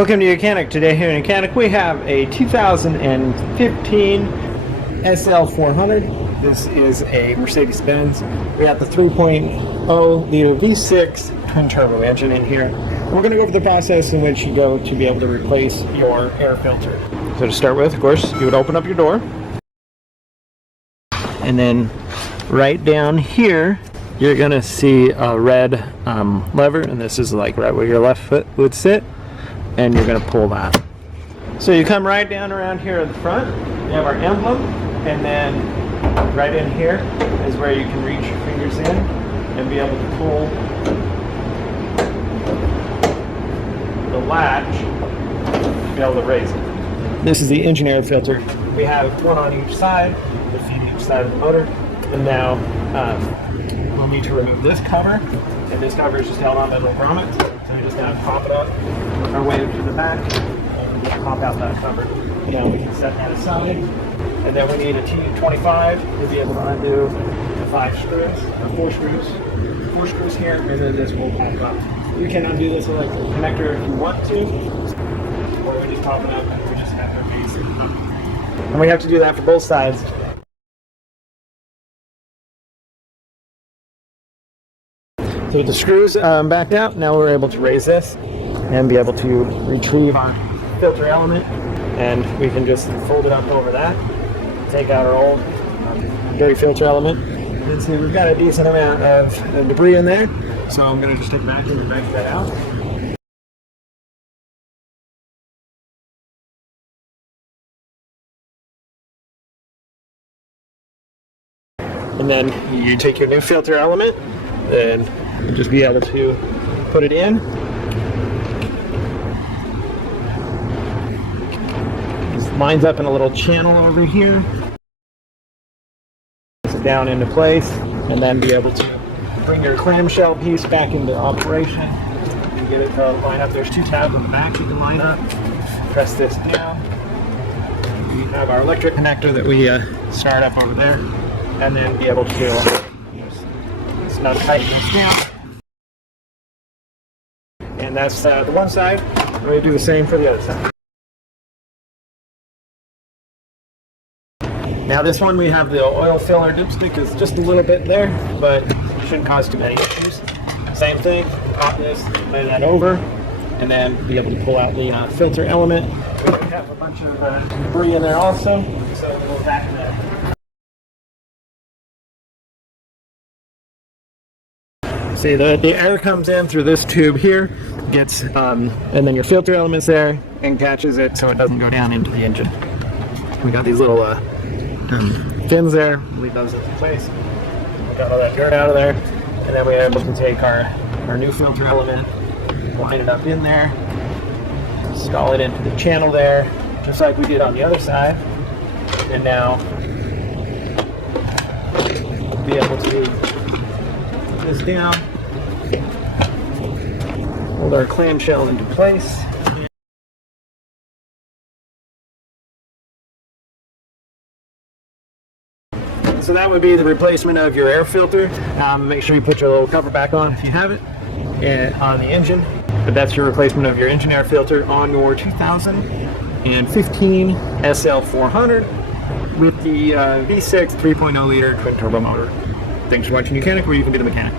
Welcome to YOUCANIC. Today here in YOUCANIC we have a 2015 SL400. This is a Mercedes-Benz. We have the 3.0 liter V6 twin turbo engine in here. And we're going to go over the process in which you go to be able to replace your air filter. So to start with, of course, you would open up your door. And then right down here, you're going to see a red lever, and this is like right where your left foot would sit. And you're going to pull that. So you come right down around here at the front. You have our emblem, and then right in here is where you can reach your fingers in and be able to pull the latch to be able to raise it. This is the engine air filter. We have one on each side, to feed each side of the motor. And now we'll need to remove this cover, and this cover is just held on by little grommets. So you just gotta pop it up, work our way to the back, and pop out that cover. Now we can set that aside, and then we need a T25 to be able to undo the 5 screws, or 4 screws. 4 screws here, and then this will pop up. You can undo this with like a connector if you want to, or we just pop it up and we just have our basic cover. And we have to do that for both sides. So with the screws backed out, now we're able to raise this and be able to retrieve our filter element, and we can just fold it up over that, take out our old dirty filter element, and see we've got a decent amount of debris in there, so I'm going to just take a vacuum and vacuum that out. And then you take your new filter element and just be able to put it in. Just lines up in a little channel over here. Puts it down into place, and then be able to bring your clamshell piece back into operation and get it to line up. There's 2 tabs on the back you can line up. Press this down. We have our electric connector that we start up over there, and then be able to now tighten this down. And that's the one side. We're going to do the same for the other side. Now this one we have the oil filler dipstick is just a little bit there, but it shouldn't cause too many issues. Same thing, pop this, lay that over, and then be able to pull out the filter element. We have a bunch of debris in there also, so we'll vacuum that. See, the air comes in through this tube here, gets and then your filter element's there and catches it so it doesn't go down into the engine. We got these little fins there, leave those in place. We got all that dirt out of there, and then we're able to take our new filter element, line it up in there, install it into the channel there, just like we did on the other side, and now be able to put this down. Hold our clamshell into place. So that would be the replacement of your air filter. Make sure you put your little cover back on if you have it on the engine. But that's your replacement of your engine air filter on your 2015 SL400 with the V6 3.0 liter twin turbo motor. Thanks for watching YOUCANIC, where you can be the mechanic.